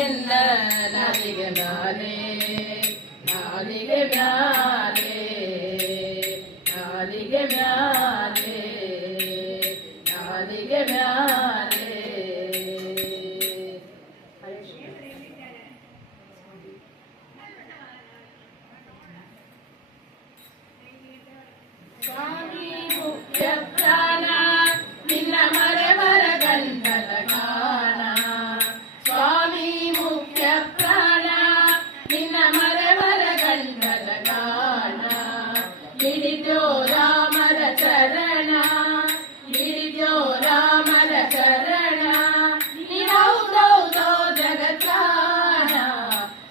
ಎನ್ನ ನಾಲಿಗೆ ಮ್ಯಾಲೆ ನಾಲಿಗೆ ಮ್ಯಾಲೆ ನಾಲಿಗೆ ಮ್ಯಾಲೆ ನಾಲಿಗೆ ಮ್ಯಾಲೆ ಸ್ವಾಮಿ ಮುಖ್ಯ ಪ್ರಾಣ ನಿನ್ನ ಮರೆವರ ಗಂಟಲ ಗಾನ ಸ್ವಾಮಿ ಮುಖ್ಯ ಪ್ರಾಣ ನಿನ್ನ ಮರೆವರ ಗಂಟಲ ಗಾನ ಹಿಡಿದೋ ರಾಮರ ಚರಣ ಹಿಡಿದೋ ರಾಮರ ಚರಣ ನೀನೌದೌದೋ ಜಗತ್ರಾಣ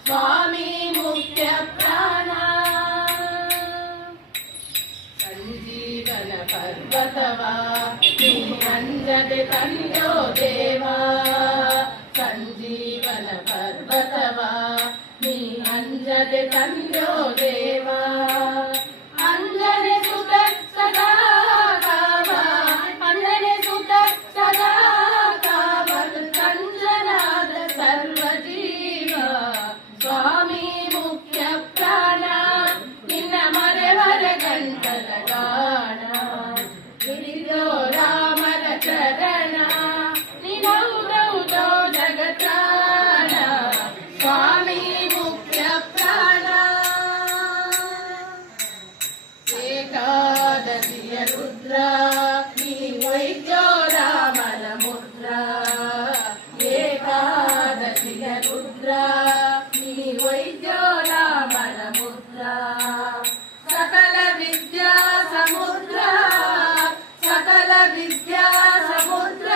ಸ್ವಾಮಿ ಮುಖ್ಯ ಪ್ರಾಣ ಸಂಜೀವನ ಪರ್ವತವಾ ನೀ ಅಂಜದೆ ತಂದೋ ದೇವಾ ಸಂಜೀವನ ಪರ್ವತವಾ ನೀ ಅಂಜದೆ ತಂದೋ ದೇವಾ ಅಂಜನೆ ಸುತ ಸದಾ ಕಾವ ಅಂಜನೆ ಸುತ ಸದಾ ಕಾವ ಕಂಜನಾದ ಸರ್ವ ಜೀವ ಸ್ವಾಮಿ ಮುಖ್ಯ ಪ್ರಾಣ ನಿನ್ನ ಮರೆವರ ಗಂಟಲ ಗಾನ ಹಿಡಿದೋ ರಾಮರ ಚರಣ ನೀನೌದೌದೋ ಜಗತ್ರಾಣ ಸ್ವಾಮಿ ಮುಖ್ಯ ಪ್ರಾಣ ಏಕಾದಶಿಯ ರುದ್ರ ನೀ ವೈದ್ಯೋ ರಾಮನ ಮುದ್ರ ಏಕಾದಶಿಯ ರುದ್ರ ನೀ ವೈದ್ಯೋ ರಾಮನ ಮುದ್ರ ಸಕಲ ವಿದ್ಯಾ ಸಮುದ್ರ ಸಕಲ ವಿದ್ಯಾ ಸಮುದ್ರ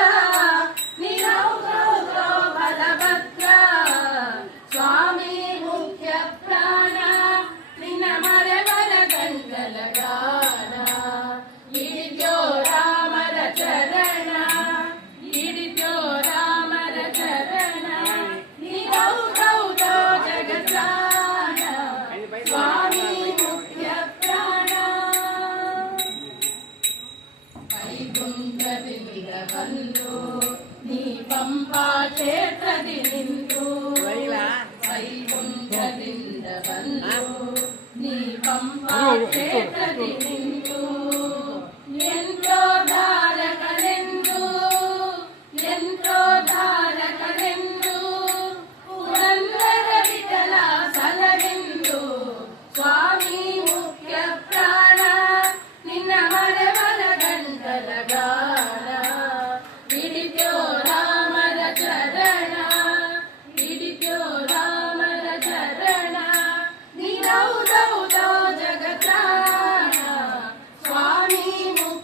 ನೀನೌದೌದೋ ಬಲಭದ್ರ ಸ್ವಾಮಿ ಮುಖ್ಯ ಪ್ರಾಣ ನಿನ್ನ ಮರೆವರ ಗಂಟಲ ಗಾನ ಹಿಡಿದ್ಯೋ ರಾಮರ ಚರಣ ಹಿಡಿದ್ಯೋ ರಾಮರ ಚರಣ ನೀನೌದೌದೋ ಜಗತ್ರಾಣ ಸ್ವಾಮಿ ಮುಖ್ಯ ಪ್ರಾಣ ವೈಕುಂಠದಿಂದ ಬಂದು ನೀ ಪಂಪಾ ಕ್ಷೇತ್ರದಿ ನಿಂತು ವೈಕುಂಠದಿಂದ ಬಂದು ನೀ ಪಂಪಾ ಕ್ಷೇತ್ರದಿ ನಿಂತು ಎಂತೋ ಧಾರಕನೆಂದು ಎಂತೋ ಧಾರಕನೆಂದು ಪುರಂದರ ವಿಠಲ ಸಲನೆಂದು ಸ್ವಾಮಿ ಮುಖ್ಯ ಪ್ರಾಣ ನಿನ್ನ ಮರೆವರ ಗಂಟಲ ಗಾನ ಹಿಡಿದ್ಯೋ ರಾಮರ ಚರಣ ಹಿಡಿದ್ಯೋ ರಾಮರ ಚರಣ ನೀನೌದೌದೋ ಜಗತ್ರಾಣ ಸ್ವಾಮಿ ಮುಖ್ಯ